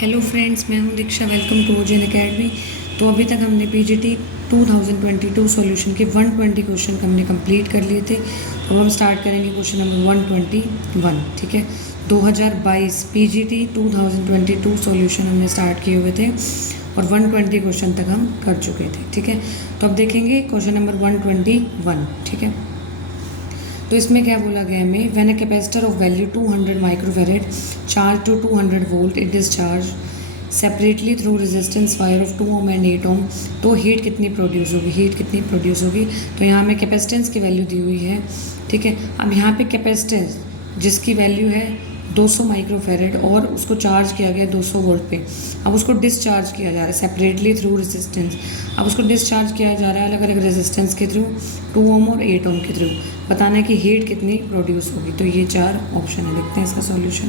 Hello friends, मैं हूं Diksha. Welcome to ओजन एकेडमी। तो अभी तक हमने पीजीटी 2022 सॉल्यूशन के 120 क्वेश्चन हमने कंप्लीट कर लिए थे। अब हम स्टार्ट करेंगे क्वेश्चन नंबर 121। ठीक है, 2022 पीजीटी 2022 सॉल्यूशन हमने स्टार्ट किए हुए थे और 120 क्वेश्चन तक हम कर चुके थे। ठीक है, तो अब देखेंगे क्वेश्चन नंबर 121। ठीक है, तो इसमें क्या बोला गया हमें, when a capacitor of value 200 microfarad charge to 200 volt it discharge separately through resistance wire of 2 ohm and 8 ohm, तो हीट कितनी प्रोड्यूस होगी, हीट कितनी प्रोड्यूस होगी। तो यहाँ हमें कैपेसिटेंस की वैल्यू दी हुई है। ठीक है, अब यहाँ पे कैपेसिटेंस जिसकी वैल्यू है 200 माइक्रोफेरेड और उसको चार्ज किया गया 200 वोल्ट पे। अब उसको डिस्चार्ज किया जा रहा है सेपरेटली थ्रू रेजिस्टेंस। अब उसको डिस्चार्ज किया जा रहा है अलग अलग रेजिस्टेंस के थ्रू, 2 ओम और 8 ओम के थ्रू। बताना है कि हीट कितनी प्रोड्यूस होगी। तो ये 4 ऑप्शन है। देखते हैं इसका सॉल्यूशन।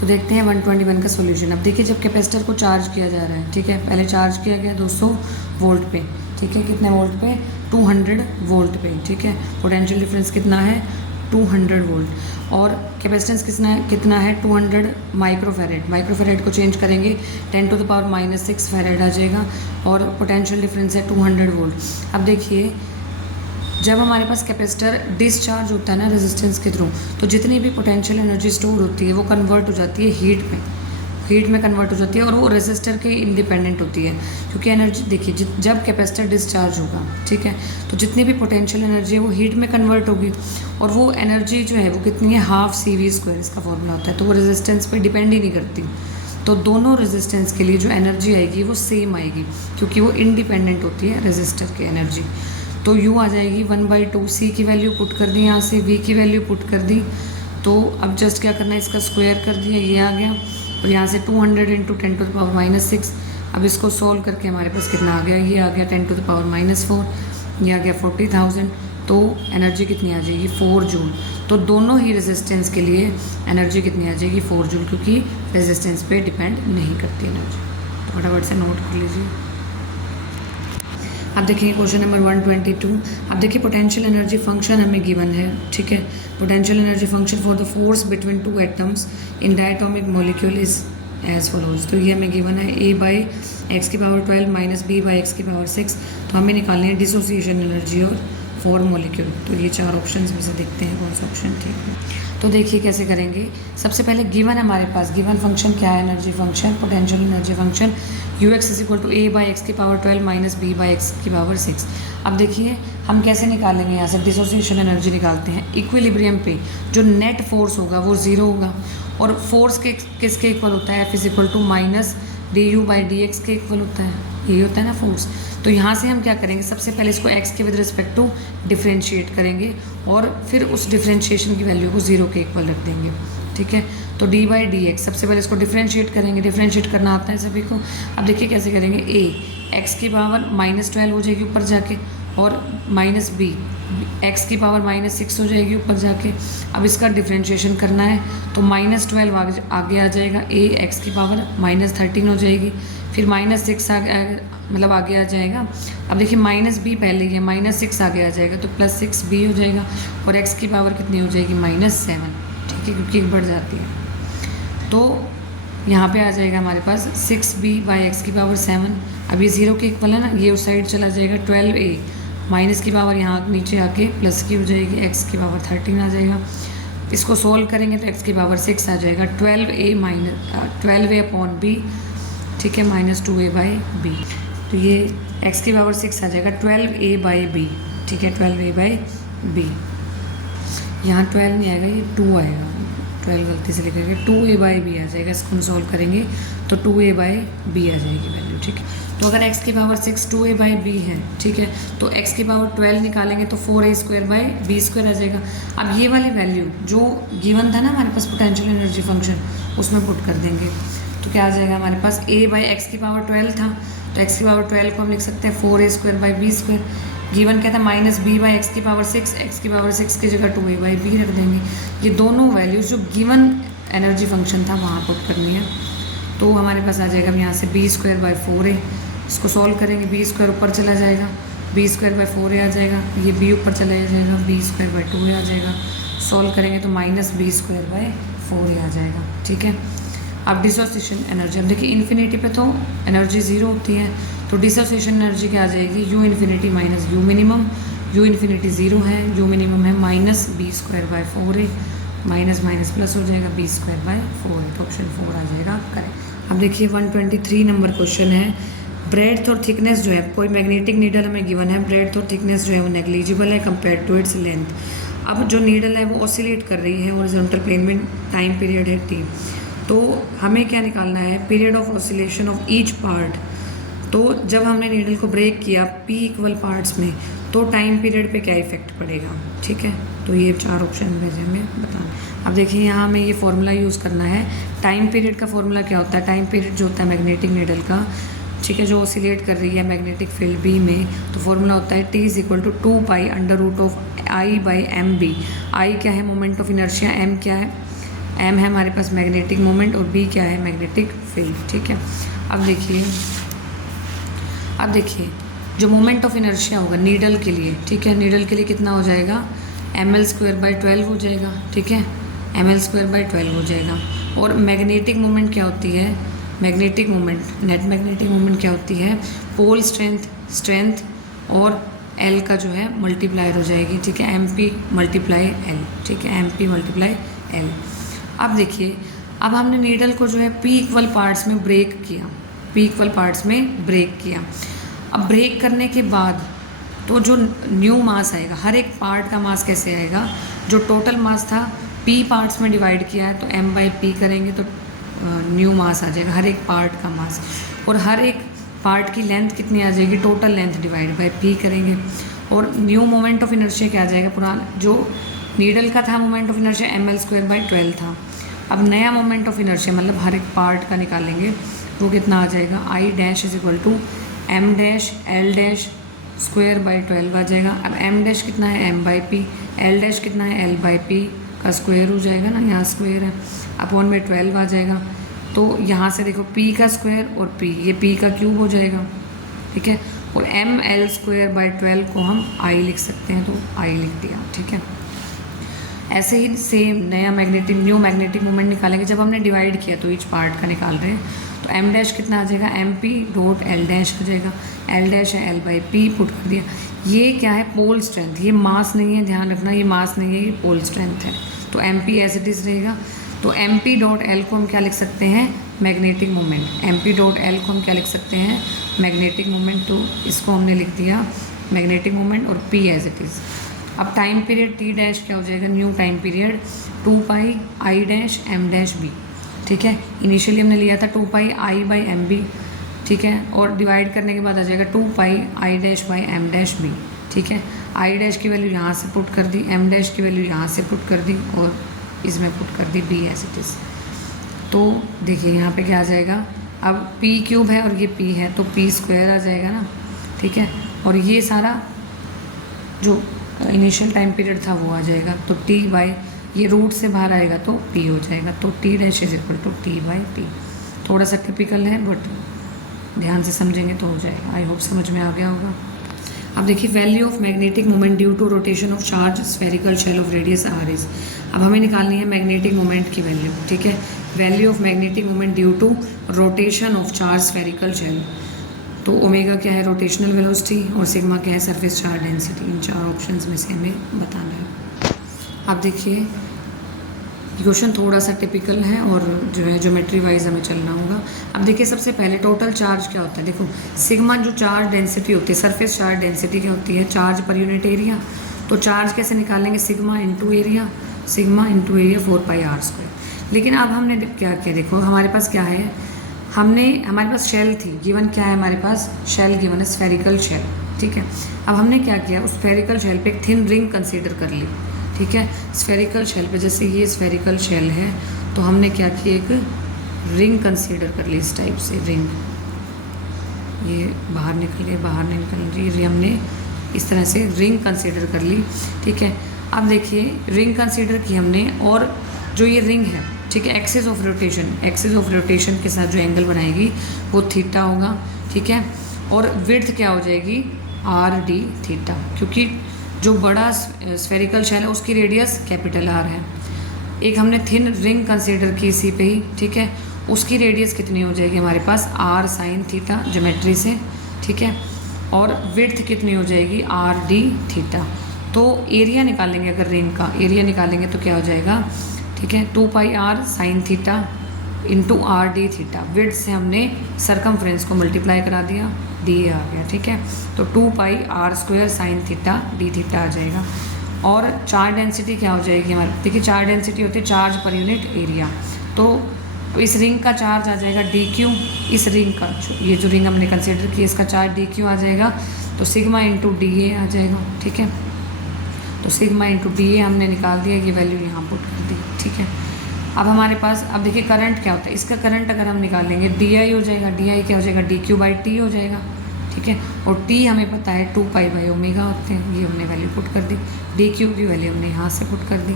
तो देखते हैं 121 का सॉल्यूशन। अब देखिए, जब कैपेसिटर को चार्ज किया जा रहा है, ठीक है, पहले चार्ज किया गया 200 वोल्ट पे। ठीक है, कितने वोल्ट पे, 200 वोल्ट पे। ठीक है, पोटेंशियल डिफरेंस कितना है, 200 वोल्ट। और कैपेसिटेंस कितना है 200 माइक्रोफेरेड। माइक्रोफेरेड को चेंज करेंगे 10⁻⁻6 फेरेड आ जाएगा। और पोटेंशियल डिफरेंस है 200 वोल्ट। अब देखिए, जब हमारे पास कैपेसिटर डिस्चार्ज होता है ना रेजिस्टेंस के थ्रू, तो जितनी भी पोटेंशियल एनर्जी स्टोर होती है वो कन्वर्ट हो जाती है हीट में कन्वर्ट हो जाती है। और वो रेजिस्टर के इंडिपेंडेंट होती है, क्योंकि एनर्जी देखिए, जब कैपेसिटर डिस्चार्ज होगा, ठीक है, तो जितनी भी पोटेंशियल एनर्जी है वो हीट में कन्वर्ट होगी। और वो एनर्जी जो है वो कितनी है, हाफ CV², इसका फॉर्मूला होता है। तो वो रेजिस्टेंस पे डिपेंड ही नहीं करती। तो दोनों रेजिस्टेंस के लिए जो एनर्जी आएगी वो सेम आएगी, क्योंकि वो इंडिपेंडेंट होती है रेजिस्टर की एनर्जी। तो U आ जाएगी 1/2। C की वैल्यू पुट कर दी, यहाँ से V की वैल्यू पुट कर दी। तो अब जस्ट क्या करना है, इसका स्क्वायर कर दिया, ये आ गया। और यहाँ से 200 × 10⁻⁻6। अब इसको सोल्व करके हमारे पास कितना आ गया, ये आ गया 10⁻⁻4, ये आ गया 40,000। तो एनर्जी कितनी आ जाएगी, 4 जूल। तो दोनों ही रेजिस्टेंस के लिए एनर्जी कितनी आ जाएगी, 4 जूल, क्योंकि रेजिस्टेंस पे डिपेंड नहीं करती एनर्जी। तो फटाफट से नोट कर लीजिए। अब देखिए क्वेश्चन नंबर 122। अब देखिए, पोटेंशियल एनर्जी फंक्शन हमें गिवन है। ठीक है, potential energy function for the force between 2 atoms in diatomic molecule is as follows. तो ये हमें गिवन है A/x⁻12 - B/x⁻6। तो हमें निकालनी है डिसोसिएशन एनर्जी और फॉर मॉलिक्यूल। तो ये 4 ऑप्शन में से देखते हैं कौन सा ऑप्शन ठीक है। तो देखिए कैसे करेंगे। सबसे पहले गिवन हमारे पास, गिवन फंक्शन क्या है, energy function, potential energy function Ux = A/x⁻12 - B/x⁻6। अब देखिए हम कैसे निकालेंगे, यहाँ से डिसोसिएशन एनर्जी निकालते हैं। इक्विलिब्रियम पे जो नेट फोर्स होगा वो 0 होगा। और फोर्स किसके इक्वल होता है, F - du/dx के इक्वल होता है। यही होता है ना फोर्स। तो यहाँ से हम क्या करेंगे, सबसे पहले इसको x के विद रिस्पेक्ट टू डिफ्रेंशिएट करेंगे और फिर उस डिफ्रेंशिएशन की वैल्यू को 0 के इक्वल रख देंगे। ठीक है, तो d/dx सबसे पहले इसको डिफ्रेंशिएट करेंगे। डिफ्रेंशिएट करना आता है सभी को। अब देखिए कैसे करेंगे, x⁻−12 हो जाएगी ऊपर जाके, और -b x⁻−6 हो जाएगी ऊपर जाके। अब इसका डिफ्रेंशिएशन करना है, तो -12 आगे आ जाएगा, x⁻−13 हो जाएगी, फिर -6 आगे आ जाएगा। अब देखिए -b पहले ही है, -6 आगे आ जाएगा, तो +6b हो जाएगा। और x की पावर कितनी हो जाएगी, -7। ठीक है, क्योंकि बढ़ जाती है। तो यहाँ पे आ जाएगा हमारे पास 6b/x⁻7। अब ये 0 के इक्वल है ना, ये उस साइड चला जाएगा। 12a माइनस की पावर यहाँ नीचे आके प्लस की हो जाएगी, x⁻13 आ जाएगा। इसको सोल्व करेंगे तो x⁻6 आ जाएगा। 12a/b, ठीक है, -2a/b। तो ये x⁻6 आ जाएगा 12a/b। ठीक है, 12a/b। यहाँ 12 नहीं आएगा, ये 2 आएगा। 12 गलती से लिखेंगे, 2a/b आ जाएगा। इसको हम सोल्व करेंगे तो 2a/b आ जाएगी वैल्यू। ठीक है, तो अगर x⁻6 2a/b है, ठीक है, तो x⁻12 निकालेंगे तो 4a²/b² आ जाएगा। अब ये वाली वैल्यू जो गिवन था ना हमारे पास पोटेंशियल एनर्जी फंक्शन, उसमें पुट कर देंगे। तो क्या आ जाएगा हमारे पास, a/x⁻12 था, तो x⁻12 को हम लिख सकते हैं 4a²/b²। गिवन क्या था, -b/x⁻6, x⁻6 की जगह 2a/b रख देंगे। ये दोनों वैल्यूज जो गिवन एनर्जी फंक्शन था वहाँ पुट करनी है। तो हमारे पास आ जाएगा यहाँ से b²/4a। इसको सोल्व करेंगे, b² ऊपर चला जाएगा, b²/4a आ जाएगा, ये b ऊपर चला जाएगा, b²/2a आ जाएगा। सोल्व करेंगे तो -b²/4a आ जाएगा। ठीक है, अब डिसोसिएशन एनर्जी, अब देखिए इन्फिनिटी पे तो एनर्जी ज़ीरो होती है, तो डिसोसिएशन एनर्जी क्या आ जाएगी, U infinity minus U minimum, U infinity zero है, यू मिनिमम है minus B square by 4a, minus minus plus हो जाएगा बी स्क्वायर बाई 4a, तो ऑप्शन 4 आ जाएगा करेक्ट। अब देखिए 123 नंबर क्वेश्चन है, ब्रेड्थ और थिकनेस जो है, कोई मैग्नेटिक नीडल हमें गिवन है, ब्रेड्थ और थिकनेस जो है वो नेग्लिजिबल है कंपेयर टू इट्स लेंथ। अब जो नीडल है वो ऑसिलेट कर रही है हॉरिजॉन्टल प्लेन में, टाइम पीरियड है t, तो हमें क्या निकालना है, period of oscillation of each part. तो जब हमने नीडल को ब्रेक किया p इक्वल पार्ट्स में, तो टाइम पीरियड पे क्या इफेक्ट पड़ेगा, ठीक है। तो ये 4 ऑप्शन में हमें बताना। अब देखिए यहाँ हमें ये फॉर्मूला यूज़ करना है, टाइम पीरियड का फॉर्मूला क्या होता है, टाइम पीरियड जो होता है मैग्नेटिक नीडल का, ठीक है, जो ऑसिलेट कर रही है मैग्नेटिक फील्ड बी में, तो फॉर्मूला होता है t is equal to 2 pi under root of I by M B. I क्या है, मोमेंट ऑफ इनर्शिया, m क्या है, m है हमारे पास मैग्नेटिक मोमेंट, और b क्या है, मैग्नेटिक फील्ड, ठीक है। अब देखिए जो मोमेंट ऑफ इनर्शिया होगा नीडल के लिए, ठीक है, नीडल के लिए कितना हो जाएगा, ml स्क्वायर बाई 12 हो जाएगा, ठीक है, ml स्क्वायर बाई 12 हो जाएगा। और मैग्नेटिक मोमेंट क्या होती है, magnetic moment, net magnetic moment क्या होती है, पोल स्ट्रेंथ और L का जो है मल्टीप्लायर हो जाएगी, ठीक है, MP मल्टीप्लाई L, ठीक है, MP मल्टीप्लाई L। अब देखिए, अब हमने नीडल को जो है P इक्वल पार्ट्स में ब्रेक किया, P इक्वल पार्ट्स में ब्रेक किया। अब ब्रेक करने के बाद तो जो न्यू मास आएगा, हर एक पार्ट का मास कैसे आएगा, जो टोटल मास था P पार्ट्स में डिवाइड किया है तो m बाई पी करेंगे तो न्यू मास आ जाएगा, हर एक पार्ट का मास, और हर एक पार्ट की लेंथ कितनी आ जाएगी, total length divide by p करेंगे, और न्यू मोमेंट ऑफ इनर्शिया क्या आ जाएगा, पुराना जो नीडल का था moment of inertia ml square by 12 था। अब नया मोमेंट ऑफ इनर्शिया मतलब हर एक पार्ट का निकालेंगे, वो कितना आ जाएगा, I dash is equal to m dash l dash square by 12 आ जाएगा। अब m डैश कितना है, m by P, l dash कितना है, l बाई पी का स्क्वायर हो जाएगा ना, यहाँ स्क्वायर है, अपॉन में 12 आ जाएगा। तो यहाँ से देखो p का स्क्वायर और p, ये p का क्यूब हो जाएगा, ठीक है, और ml स्क्वायर बाई 12 को हम i लिख सकते हैं, तो i लिख दिया, ठीक है। ऐसे ही सेम नया न्यू मैग्नेटिक मोमेंट निकालेंगे, जब हमने डिवाइड किया तो ईच पार्ट का निकाल रहे हैं, तो m डैश कितना आ जाएगा, mp डॉट l डैश हो जाएगा, l डैश है l बाई पी पुट कर दिया। ये क्या है, पोल स्ट्रेंथ, ये मास नहीं है, ध्यान रखना, ये मास नहीं है, ये पोल स्ट्रेंथ है, तो mp एज इट इज़ रहेगा। तो mp डॉट l को हम क्या लिख सकते हैं, magnetic moment, mp dot l को हम क्या लिख सकते हैं, मैग्नेटिक मोमेंट, तो इसको हमने लिख दिया मैग्नेटिक मोमेंट और p एज इट इज़। अब टाइम पीरियड t डैश क्या हो जाएगा, new time period 2 pi i dash m dash b, ठीक है, इनिशियली हमने लिया था 2 पाई i बाई एम बी, ठीक है, और डिवाइड करने के बाद आ जाएगा 2 पाई i dash by m dash b, ठीक है। i डैश की वैल्यू यहाँ से पुट कर दी, m डैश की वैल्यू यहाँ से पुट कर दी, और इसमें पुट कर दी b एज इट इज़। तो देखिए यहाँ पे क्या आ जाएगा, अब p क्यूब है और ये p है, तो p स्क्वायर आ जाएगा ना, ठीक है, और ये सारा जो इनिशियल टाइम पीरियड था वो आ जाएगा, तो t बाई ये रूट से बाहर आएगा तो p हो जाएगा, तो t dash is equal to t by P. थोड़ा सा टिपिकल है बट ध्यान से समझेंगे तो हो जाएगा, आई होप समझ में आ गया होगा। अब देखिए value of magnetic moment due to rotation of charge spherical shell of radius r is. अब हमें निकालनी है मैग्नेटिक मोमेंट की वैल्यू, ठीक है, value of magnetic moment due to rotation of charge spherical shell. तो ओमेगा क्या है, रोटेशनल वेलोसिटी, और सिग्मा क्या है, सरफेस चार्ज डेंसिटी। इन 4 ऑप्शंस में से हमें बताना है। अब देखिए क्वेश्चन थोड़ा सा टिपिकल है और जो है ज्योमेट्री वाइज हमें चलना होगा। अब देखिए सबसे पहले टोटल चार्ज क्या होता है, देखो सिग्मा जो चार्ज डेंसिटी होती है, सरफेस चार्ज डेंसिटी क्या होती है, चार्ज पर यूनिट एरिया। तो चार्ज कैसे निकालेंगे, sigma into area, sigma into area 4 पाई r स्क्वायर। लेकिन अब हमने क्या किया, देखो हमारे पास क्या है, हमारे पास शेल थी, गिवन क्या है हमारे पास, शेल गिवन है स्फेरिकल शेल, ठीक है। अब हमने क्या किया, उस स्फेरिकल शेल पे एक थिन रिंग कंसीडर कर ली, ठीक है। स्फेरिकल शेल पे जैसे ये स्फेरिकल शेल है तो हमने क्या किया, एक रिंग कंसीडर कर ली, इस टाइप से रिंग, ये बाहर निकल रही, हमने इस तरह से रिंग कंसीडर कर ली, ठीक है। अब देखिए रिंग कंसीडर की हमने, और जो ये रिंग है, ठीक है, एक्सिस ऑफ रोटेशन के साथ जो एंगल बनाएगी वो थीटा होगा, ठीक है, और विड्थ क्या हो जाएगी, आर डी थीटा, क्योंकि जो बड़ा स्फेरिकल शेल है उसकी रेडियस कैपिटल आर है। एक हमने थिन रिंग कंसीडर की इसी पे ही, ठीक है, उसकी रेडियस कितनी हो जाएगी हमारे पास r साइन थीटा ज्योमेट्री से, ठीक है। और विड्थ कितनी हो जाएगी r d थीटा। तो एरिया निकालेंगे, अगर रिंग का एरिया निकालेंगे तो क्या हो जाएगा, ठीक है, 2 pi r sine theta into r d theta. Width से हमने सरकमफ्रेंस को मल्टीप्लाई करा दिया, d आ गया, ठीक है। तो 2 pi r square sine theta d theta आ जाएगा। और चार्ज डेंसिटी क्या हो जाएगी हमारे, देखिए चार्ज डेंसिटी होती है चार्ज पर यूनिट एरिया। तो इस रिंग का चार्ज आ जाएगा dq, इस रिंग का ये जो रिंग हमने कंसिडर की इसका चार्ज dq आ जाएगा। तो सिग्मा इंटू डी ए आ जाएगा, ठीक है। तो सिग्मा इंटू डी ए हमने निकाल दिया, ये वैल्यू यहाँ पुट कर दी, ठीक है। अब हमारे पास, अब देखिए करंट क्या होता है, इसका करंट अगर हम निकालेंगे डी आई हो जाएगा, डी आई क्या हो जाएगा, डी क्यू बाई टी हो जाएगा, ठीक है। और टी हमें पता है 2 पाई बाई ओमेगा होते हैं, ये हमने वैल्यू पुट कर दी। डी क्यू की वैल्यू हमने यहाँ से पुट कर दी।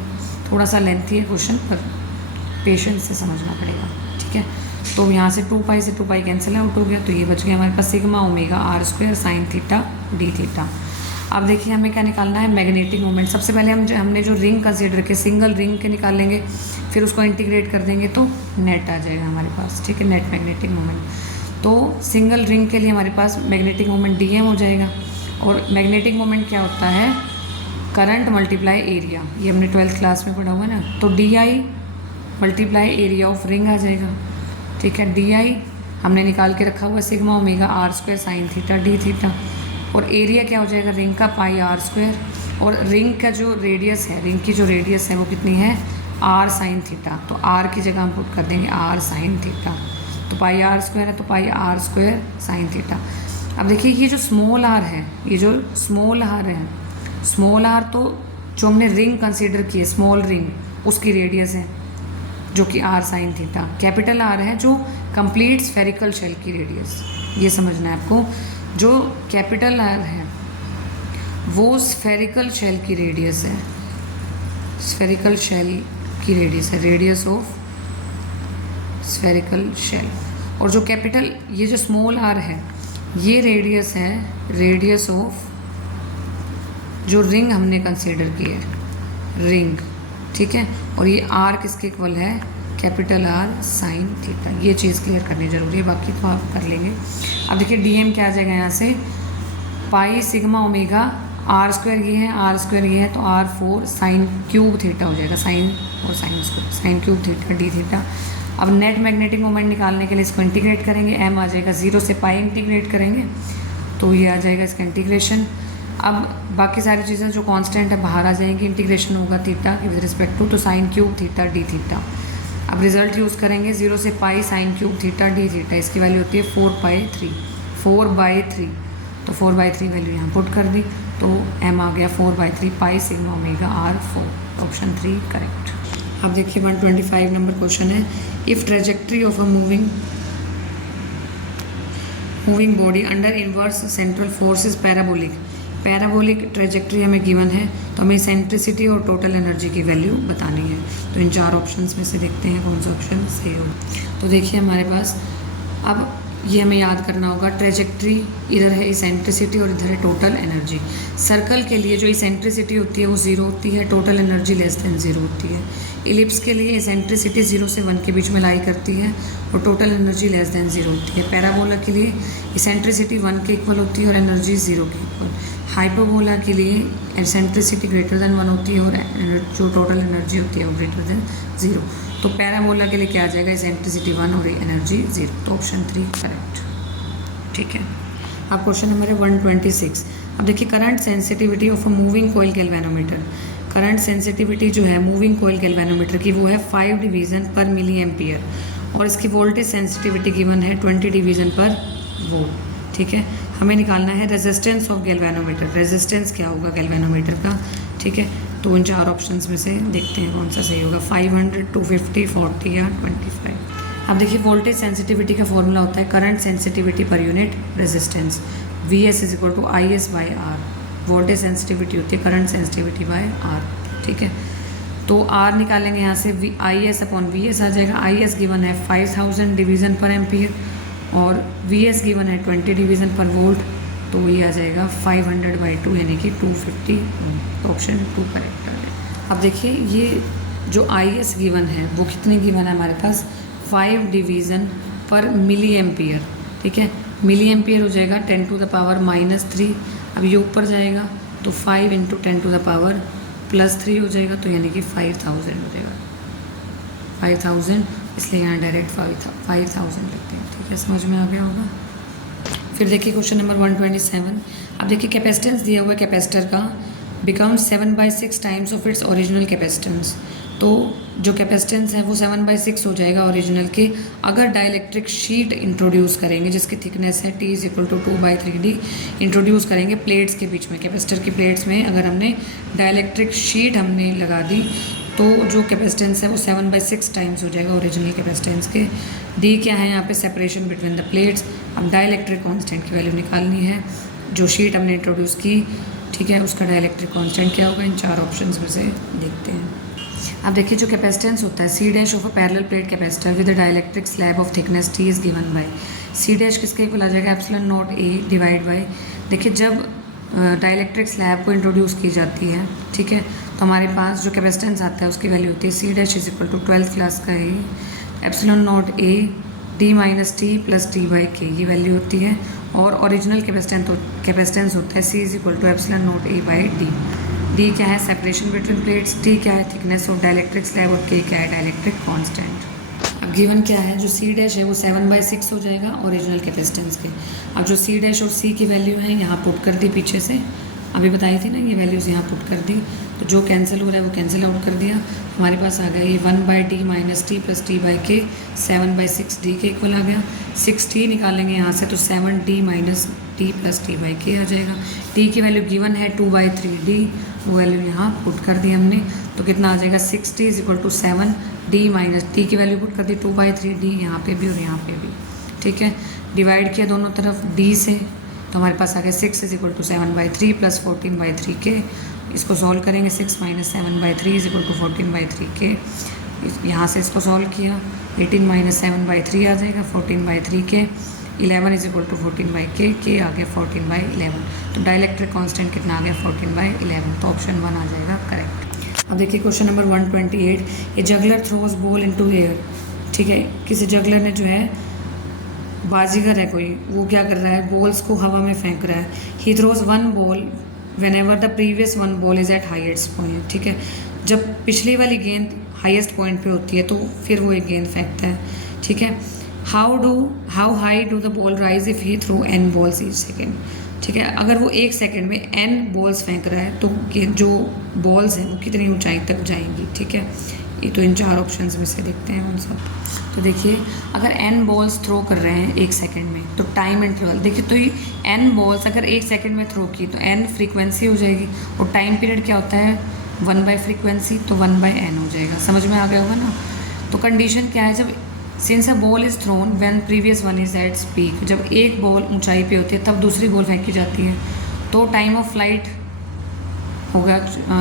थोड़ा सा लेंथी है क्वेश्चन, पर पेशेंस से समझना पड़ेगा, ठीक है। तो यहाँ से 2 पाई से 2 पाई कैंसिल आउट हो गया, तो ये बच गया हमारे पास sigma omega R square sine theta D theta. अब देखिए हमें क्या निकालना है, मैग्नेटिक मोमेंट। सबसे पहले हमने जो रिंग कंसीडर किया सिंगल रिंग के निकालेंगे, फिर उसको इंटीग्रेट कर देंगे तो नेट आ जाएगा हमारे पास, ठीक है, नेट मैग्नेटिक मोमेंट। तो सिंगल रिंग के लिए हमारे पास मैग्नेटिक मोमेंट डी एम हो जाएगा। और मैग्नेटिक मोमेंट क्या होता है, करंट मल्टीप्लाई एरिया, ये हमने 12th क्लास में पढ़ा हुआ है ना। तो D I multiply area of ring आ जाएगा, ठीक है। डी आई हमने निकाल के रखा हुआ है sigma omega R square sine theta D theta. और एरिया क्या हो जाएगा रिंग का, पाई आर स्क्वायर। और रिंग का जो रेडियस है, रिंग की जो रेडियस है वो कितनी है, आर साइन थीटा। तो आर की जगह हम पुट कर देंगे आर साइन थीटा। तो पाई आर स्क्वायर है तो पाई आर स्क्वायर साइन थीटा। अब देखिए ये जो स्मॉल आर है, ये जो स्मॉल आर है, स्मॉल आर तो जो हमने रिंग कंसीडर की है स्मॉल रिंग, उसकी रेडियस है जो कि R sine theta. Capital R है जो कंप्लीट स्फेरिकल शेल की रेडियस, ये समझना है आपको। जो कैपिटल आर है वो स्फेरिकल शेल की रेडियस है, स्फेरिकल शेल की रेडियस है, रेडियस ऑफ स्फेरिकल शेल। और जो कैपिटल, ये जो स्मॉल आर है ये रेडियस है, रेडियस ऑफ जो रिंग हमने कंसीडर की है, रिंग, ठीक है। और ये आर किसके इक्वल है, कैपिटल आर साइन थीटा। ये चीज़ क्लियर करनी जरूरी है, बाकी तो आप कर लेंगे। अब देखिए डी एम क्या आ जाएगा यहाँ से, pi sigma omega R square ये है, आर स्क्वायर ये है, तो आर 4 साइन क्यूब थीटा हो जाएगा, साइन और sine square sine cube theta D theta. अब नेट मैग्नेटिक मोमेंट निकालने के लिए इसको इंटीग्रेट करेंगे, एम आ जाएगा 0 से पाई इंटीग्रेट करेंगे तो ये आ जाएगा इसका इंटीग्रेशन। अब बाकी सारी चीज़ें जो कांस्टेंट है बाहर आ जाएंगी, इंटीग्रेशन होगा थीटा विद रिस्पेक्ट टू, तो sine cube theta D theta. अब रिजल्ट यूज़ करेंगे 0 से pi sine cube theta D theta, इसकी वैल्यू होती है 4/3 तो 4/3 वैल्यू यहाँ पुट कर दी, तो एम आ गया 4/3 pi sigma omega R 4, option 3 correct. अब देखिए 125 नंबर क्वेश्चन है, if trajectory of a moving body under inverse central force is parabolic trajectory हमें गिवन है, तो हमें सेंट्रिसिटी और टोटल एनर्जी की वैल्यू बतानी है। तो इन 4 ऑप्शंस में से देखते हैं कौन सा ऑप्शन सही हो। तो देखिए हमारे पास अब ये हमें याद करना होगा, ट्रेजेक्ट्री इधर है इसेंट्रिसिटी और इधर है टोटल एनर्जी। सर्कल के लिए जो इसेंट्रिसिटी होती है वो 0 होती है, टोटल एनर्जी लेस देन 0 होती है। इलिप्स के लिए इसेंट्रिसिटी 0 से 1 के बीच में लाई करती है और टोटल एनर्जी लेस देन 0 होती है। पैराबोला के लिए इसेंट्रिसिटी 1 के इक्वल होती है और एनर्जी 0 के इक्वल। हाइपरबोला के लिए इसेंट्रिसिटी ग्रेटर देन 1 होती है और जो टोटल एनर्जी होती है वो ग्रेटर देन 0। तो पैराबोला के लिए क्या आ जाएगा, इसेंट्रिसिटी 1 और एनर्जी 0, तो ऑप्शन 3 करेक्ट, ठीक है। अब क्वेश्चन नंबर 126। अब देखिए current sensitivity of a moving coil galvanometer. Current sensitivity जो है मूविंग कॉइल गैल्वेनोमीटर की वो है 5 डिवीज़न पर मिली एम्पियर और इसकी वोल्टेज सेंसिटिविटी गिवन है 20 डिवीज़न पर वोल्ट, ठीक है। हमें निकालना है रेजिस्टेंस ऑफ गैल्वेनोमीटर, रेजिस्टेंस क्या होगा गैल्वेनोमीटर का, ठीक है। तो इन 4 ऑप्शंस में से देखते हैं कौन सा सही होगा, 500, 250, 40 या 25। अब देखिए वोल्टेज सेंसिटिविटी का फॉर्मूला होता है current sensitivity per unit resistance, VS = IS/R। Voltage sensitivity होती है करंट सेंसिटिविटी बाय R, ठीक है। तो R निकालेंगे यहाँ से, IS/VS आ जाएगा। IS गिवन है 5000 डिवीज़न पर एम्पियर और VS गिवन है 20 डिवीज़न पर वोल्ट, तो ये आ जाएगा 500/2 यानी कि 250, तो ऑप्शन 2 करेक्ट है। अब देखिए ये जो IS गिवन है वो कितनी गिवन है हमारे पास, 5 डिवीज़न पर मिली एम्पियर, ठीक है। मिली एम्पियर हो जाएगा 10 टू द पावर -3। अब ये ऊपर जाएगा तो 5 इंटू 10 टू द पावर +3 हो जाएगा, तो यानी कि 5000 हो जाएगा। 5000, इसलिए यहाँ डायरेक्ट 5000 लिखते हैं, ठीक है। समझ में आ गया होगा। फिर देखिए क्वेश्चन नंबर 127। अब देखिए कैपेसिटेंस दिया हुआ है कैपेसिटर का, become 7/6 times of its original capacitance. तो जो कैपेसिटेंस है वो 7/6 हो जाएगा ओरिजिनल के, अगर डाइलेक्ट्रिक शीट इंट्रोड्यूस करेंगे जिसकी थिकनेस है T = 2/3D, इंट्रोड्यूस करेंगे प्लेट्स के बीच में, कैपेसिटर की प्लेट्स में अगर हमने डाइलेक्ट्रिक शीट हमने लगा दी तो जो कैपेसिटेंस है वो 7/6 टाइम्स हो जाएगा ओरिजिनल कैपेसिटेंस के। डी क्या है यहाँ पे, सेपरेशन बिटवीन द प्लेट्स। अब डाइलेक्ट्रिक कांस्टेंट की वैल्यू निकालनी है, जो शीट हमने इंट्रोड्यूस की, ठीक है, उसका डाइलेक्ट्रिक कांस्टेंट क्या होगा, इन 4 ऑप्शंस में से देखते हैं। अब देखिए जो कैपेसिटेंस होता है C' of a parallel plate capacitor with a dielectric slab of thickness T is given by C' किसके इक्वल आ जाएगा, ε0A डिवाइड बाय, देखिए जब डाइलेक्ट्रिक स्लैब को इंट्रोड्यूस की जाती है, ठीक है, तो हमारे पास जो कैपेसिटेंस आता है उसकी वैल्यू होती है C' = 12th क्लास का है ε0A D - T + T/K, ये वैल्यू होती है। और ओरिजिनल कैपेसिटेंस होता है C = ε0A/D। डी क्या है, सेपरेशन बिटवीन प्लेट्स, टी क्या है, थिकनेस ऑफ डाइलेक्ट्रिक स्लैब, और के क्या है, डाइलेक्ट्रिक कांस्टेंट। अब गिवन क्या है, जो C' है वो 7/6 हो जाएगा ओरिजिनल कैपेसिटेंस के। अब जो C' और C की वैल्यू है यहाँ पुट कर दी पीछे से, अभी बताई थी ना, ये वैल्यूज़ यहाँ पुट कर दी, तो जो कैंसिल हो रहा है वो कैंसिल आउट कर दिया, हमारे पास आ गया ये 1/D - T + T/K 7/6D के इक्वल आ गया। 6T निकालेंगे यहाँ से तो 7D - T + T/K आ जाएगा। T की वैल्यू गिवन है 2/3D, वो वैल्यू यहाँ पुट कर दी हमने, तो कितना आ जाएगा 6T = 7D - T की वैल्यू पुट कर दी 2/3D यहाँ पे भी और यहाँ पे भी, ठीक है। डिवाइड किया दोनों तरफ D से, तो हमारे पास आ गया 6 = 7/3 + 14/3K। इसको सॉल्व करेंगे, 6 - 7/3 = 14/3K। यहाँ से इसको सॉल्व किया, 18 - 7/3 आ जाएगा 14/3K। 11 = 14/K, K आ गया 14/11। तो डाइलेक्ट्रिक कांस्टेंट कितना आ गया, 14/11, तो ऑप्शन 1 आ जाएगा करेक्ट। अब देखिए क्वेश्चन नंबर 128। ये juggler throws ball into air, ठीक है, किसी जगलर ने जो है, बाजीगर है कोई, वो क्या कर रहा है, बॉल्स को हवा में फेंक रहा है। He throws 1 ball whenever the previous 1 ball is eight highest point, ठीक है। जब पिछली वाली गेंद हाईएस्ट पॉइंट पे होती है तो फिर वो एक गेंद फेंकता है, ठीक है। How high do the ball rise if he throw n balls each second, ठीक है। अगर वो एक सेकेंड में n बॉल्स फेंक रहा है तो जो बॉल्स हैं वो कितनी ऊंचाई तक जाएंगी, ठीक है। ये तो इन 4 ऑप्शंस में से देखते हैं उन सब। तो देखिए अगर n बॉल्स थ्रो कर रहे हैं एक सेकंड में, तो टाइम इंटरवल देखिए, तो ये n बॉल्स अगर एक सेकंड में थ्रो की तो n फ्रीक्वेंसी हो जाएगी, और टाइम पीरियड क्या होता है 1/फ्रीक्वेंसी, तो 1/n हो जाएगा। समझ में आ गया होगा ना। तो कंडीशन क्या है, जब since a ball is thrown when previous one is at speak, जब एक बॉल ऊंचाई पे होती है तब दूसरी बॉल फेंकी जाती है, तो टाइम ऑफ फ्लाइट होगा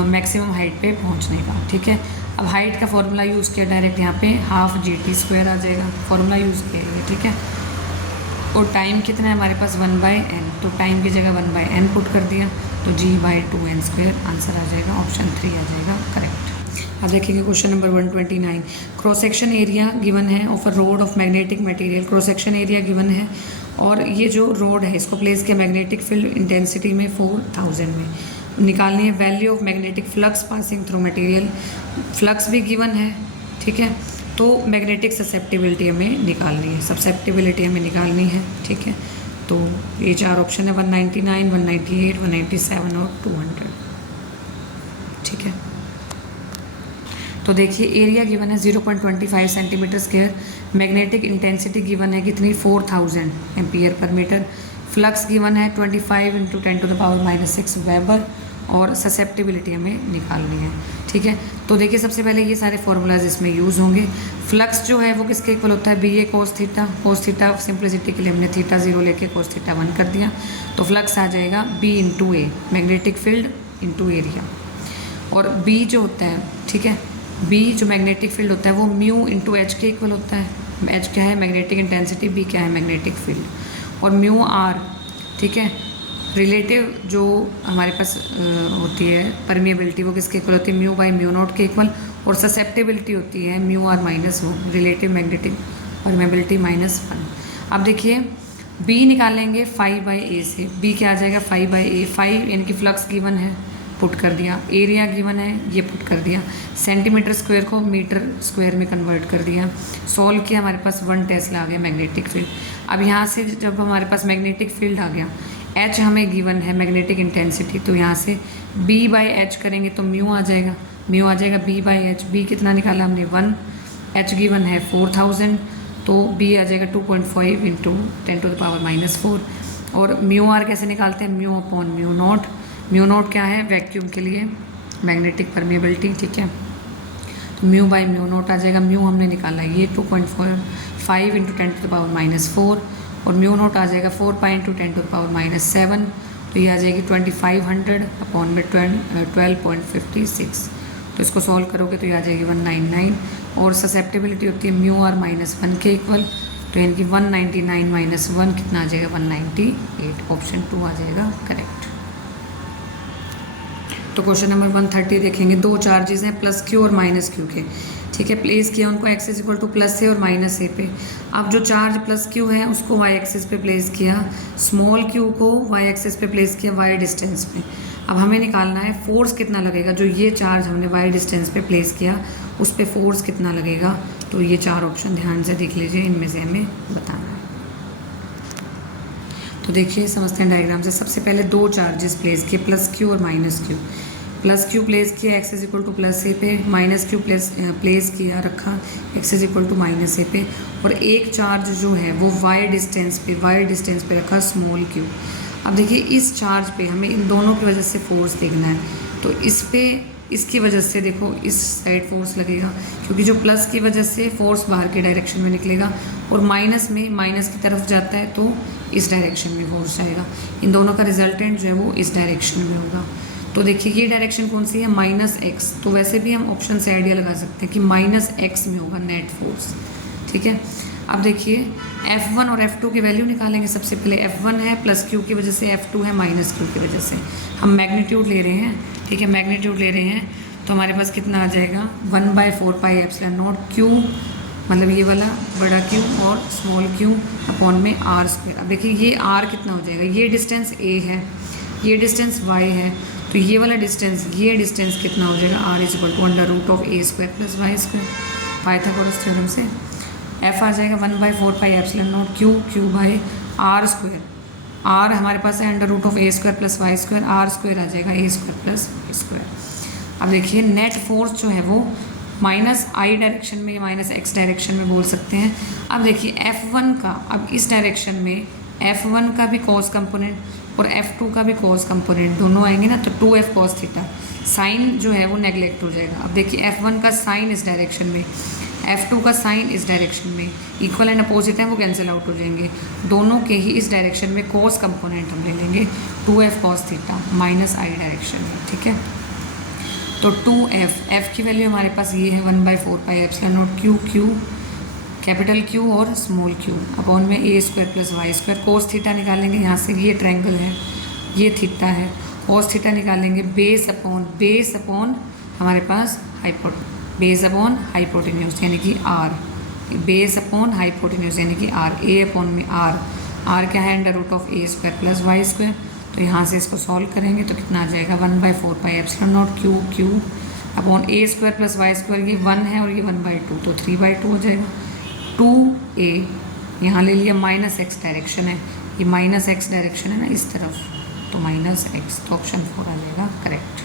मैक्सिमम हाइट पे पहुंचने का, ठीक है। अब हाइट का फॉर्मूला यूज़ किया डायरेक्ट, यहाँ पे ½ GT² आ जाएगा, फॉर्मूला यूज़ किया है, ठीक है। और टाइम कितना है हमारे पास 1/n, तो टाइम की जगह 1/n पुट कर दिया, तो G/2n² आंसर आ जाएगा, ऑप्शन 3 आ जाएगा करेक्ट। अब देखिए question number 129। Cross section area given है of a rod of magnetic material, cross section area given है, और ये जो रोड है इसको प्लेस किया मैग्नेटिक फील्ड इंटेंसिटी में 4000 में। निकालनी है value of magnetic flux passing through material, flux भी गिवन है, ठीक है। तो मैग्नेटिक ससेप्टिबिलिटी हमें निकालनी है, ससेप्टिबिलिटी हमें निकालनी है, ठीक है। तो ये 4 ऑप्शन है 199, 198, 197 और 200, ठीक है। तो देखिए एरिया गिवन है 0.25 centimetre square, magnetic intensity given है कितनी 4000 ampere per metre, flux given है 25 × 10⁻⁻6 वेबर, और ससेप्टिबिलिटी हमें निकालनी है, ठीक है। तो देखिए सबसे पहले ये सारे फार्मूलाज इसमें यूज़ होंगे। फ्लक्स जो है वो किसके इक्वल होता है, BA cos थीटा, सिंप्लिसिटी के लिए हमने θ0 लेके cos θ1 कर दिया, तो फ्लक्स आ जाएगा B × A, magnetic field × area. और B जो होता है, ठीक है, B जो मैग्नेटिक फील्ड होता है वो म्यू × H के इक्वल होता है। H क्या है मैग्नेटिक इंटेंसिटी, B क्या है मैग्नेटिक फील्ड, और म्यू R, ठीक है। रिलेटिव जो हमारे पास होती है परमिएबिलिटी वो किसके इक्वल होती है, μ/μ0 के इक्वल, और ससेप्टिबिलिटी होती है μr - वो रिलेटिव मैग्नेटिक परमेबिलिटी -1। अब देखिए बी निकालेंगे 5/A से, बी क्या आ जाएगा 5/A, 5 यानी कि फ्लक्स गिवन है, पुट कर दिया, एरिया गिवन है, ये पुट कर दिया, सेंटीमीटर स्क्वायर को मीटर स्क्वायर में कन्वर्ट कर दिया, सॉल्व किया, हमारे पास 1 टेस्ला आ गया मैग्नेटिक फील्ड। अब यहाँ से जब हमारे पास मैग्नेटिक फील्ड आ गया, एच हमें गिवन है मैग्नेटिक इंटेंसिटी, तो यहाँ से B/H करेंगे तो म्यू आ जाएगा, म्यू आ जाएगा B/H। बी कितना निकाला हमने 1, एच गिवन है 4000, तो बी आ जाएगा 2.5 × 10⁻⁻⁴। और म्यू आर कैसे निकालते हैं, mu upon mu naught. Mu naught क्या है, वैक्यूम के लिए मैग्नेटिक परमेबिलिटी, ठीक है। तो म्यू बाई म्यू नॉट आ जाएगा, म्यू हमने निकाला ये 2.5 × 10⁻⁴, और म्यू नॉट आ जाएगा 4π × 10⁻⁷, तो ये आ जाएगी 2500 अपॉन में 12.56। तो इसको सॉल्व करोगे तो ये आ जाएगी 199, और ससेप्टेबिलिटी होती है म्यू आर -1 के इक्वल, तो यानी कि 199 -1 कितना आ जाएगा 198। ऑप्शन 2 आ जाएगा करेक्ट। तो क्वेश्चन नंबर 130 देखेंगे, दो चार्जेस हैं +Q और -Q के, ठीक है, प्लेस किया उनको x = +A और -A पे। अब जो चार्ज +Q है उसको y एक्सिस पे प्लेस किया, स्मॉल q को y एक्सिस पे प्लेस किया y डिस्टेंस पे। अब हमें निकालना है फोर्स कितना लगेगा, जो ये चार्ज हमने y डिस्टेंस पे प्लेस किया उस पर फोर्स कितना लगेगा। तो ये 4 ऑप्शन ध्यान से देख लीजिए, इनमें से हमें बताना है। तो देखिए समझते हैं डायग्राम से। सबसे पहले दो चार्जेस प्लेस किए +Q और -Q। +Q प्लेस किया x = +A पे, -Q प्लेस किया रखा x = -A पे, और एक चार्ज जो है वो y डिस्टेंस पे रखा स्मॉल q। अब देखिए इस चार्ज पे हमें इन दोनों की वजह से फोर्स देखना है, तो इस पे इसकी वजह से देखो इस साइड फोर्स लगेगा, क्योंकि जो प्लस की वजह से फोर्स बाहर के डायरेक्शन में निकलेगा, और माइनस की तरफ जाता है तो इस डायरेक्शन में फोर्स जाएगा। इन दोनों का रिजल्टेंट जो है वो इस डायरेक्शन में होगा। तो देखिए ये डायरेक्शन कौन सी है, -x, तो वैसे भी हम ऑप्शन से आइडिया लगा सकते हैं कि -x में होगा नेट फोर्स, ठीक है। अब देखिए F1 और F2 की वैल्यू निकालेंगे। सबसे पहले F1 है +Q की वजह से, F2 है -Q की वजह से। हम मैग्नीट्यूड ले रहे हैं, ठीक है, मैग्नीट्यूड ले रहे हैं, तो हमारे पास कितना आ जाएगा 1/4πε0 Q, मतलब ये वाला बड़ा Q और स्मॉल q अपॉन में r²। अब देखिए ये r कितना हो जाएगा, ये डिस्टेंस a है, ये डिस्टेंस y है, तो ये वाला डिस्टेंस, ये डिस्टेंस कितना हो जाएगा r = √a² + y², Pythagoras theorem से। f आ जाएगा 1/4πε0 Q/r²। r हमारे पास है √a² + y², r² आ जाएगा a² + b²। अब देखिए नेट फोर्स जो है वो -i डायरेक्शन में या -x डायरेक्शन में बोल सकते हैं। अब देखिए F1 का, अब इस डायरेक्शन में F1 का भी कॉस कंपोनेंट और F2 का भी कॉस कंपोनेंट दोनों आएंगे ना, तो 2f cos थीटा, साइन जो है वो नेगलेक्ट हो जाएगा। अब देखिए F1 का साइन इस डायरेक्शन में, F2 का साइन इस डायरेक्शन में, इक्वल एंड अपोजिट है वो कैंसिल आउट हो जाएंगे, दोनों के ही इस डायरेक्शन में कॉस कंपोनेंट हम ले लेंगे 2f cos theta -i direction में, ठीक है। तो 2f की वैल्यू हमारे पास ये है 1/4πε0 Q, कैपिटल Q और स्मॉल q अपॉन में a² + y²। कोस थीटा निकालेंगे, यहाँ से ये ट्रायंगल है, ये थीटा है, कोस थीटा निकालेंगे, बेस अपॉन हमारे पास बेस अपॉन हाइपोटेन्यूज यानी कि r, बेस अपॉन हाइपोटेन्यूज यानी कि r, a अपॉन में r क्या है √a² + y²। तो यहाँ से इसको सॉल्व करेंगे तो कितना आ जाएगा 1/4πε0 Q अपॉन a² + y², ये 1 है और ये 1/2, तो 3/2 हो जाएगा। 2a यहाँ ले लिया, -x डायरेक्शन है, ये -x डायरेक्शन है ना इस तरफ, तो -x, तो ऑप्शन 4 आ जाएगा करेक्ट।